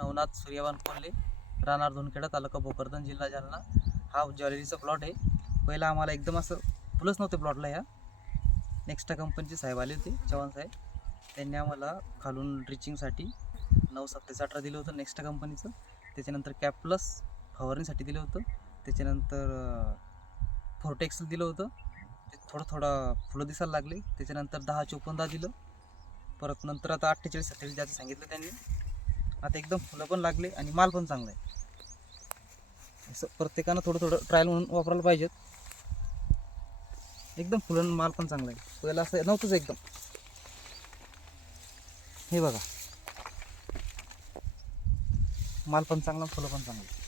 नवनाथ सूर्यवान कोल्हे राहणार धुनखेडा तालुका भोकरदन जिल्हा जालना. हा ज्वेलरीचा प्लॉट आहे. पहिला आम्हाला एकदम असं फुलंच नव्हते प्लॉटला ह्या नेक्स्टा कंपनीचे साहेब आले होते चव्हाण साहेब. त्यांनी आम्हाला खालून ड्रिचिंगसाठी नऊ सत्तावीस अठरा दिलं होतं नेक्स्टा कंपनीचं त्याच्यानंतर कॅप प्लस फवारणीसाठी दिलं होतं. त्याच्यानंतर फोर्टेक्स दिलं होतं. ते थोडं थोडं फुलं दिसायला लागले. त्याच्यानंतर दहा चोपन्न दहा दिलं. परत नंतर आता अठ्ठेचाळीस सत्तेचाळीस द्यायचं सांगितलं त्यांनी. आता एकदम फुलं पण लागले आणि माल पण चांगला आहे. असं प्रत्येकानं थोडं थोडं ट्रायल म्हणून वापरायला पाहिजेत. एकदम फुलं माल पण चांगला आहे. पहिला असं नव्हतंच एकदम. हे बघा. माल पण चांगला फुलं पण चांगलं.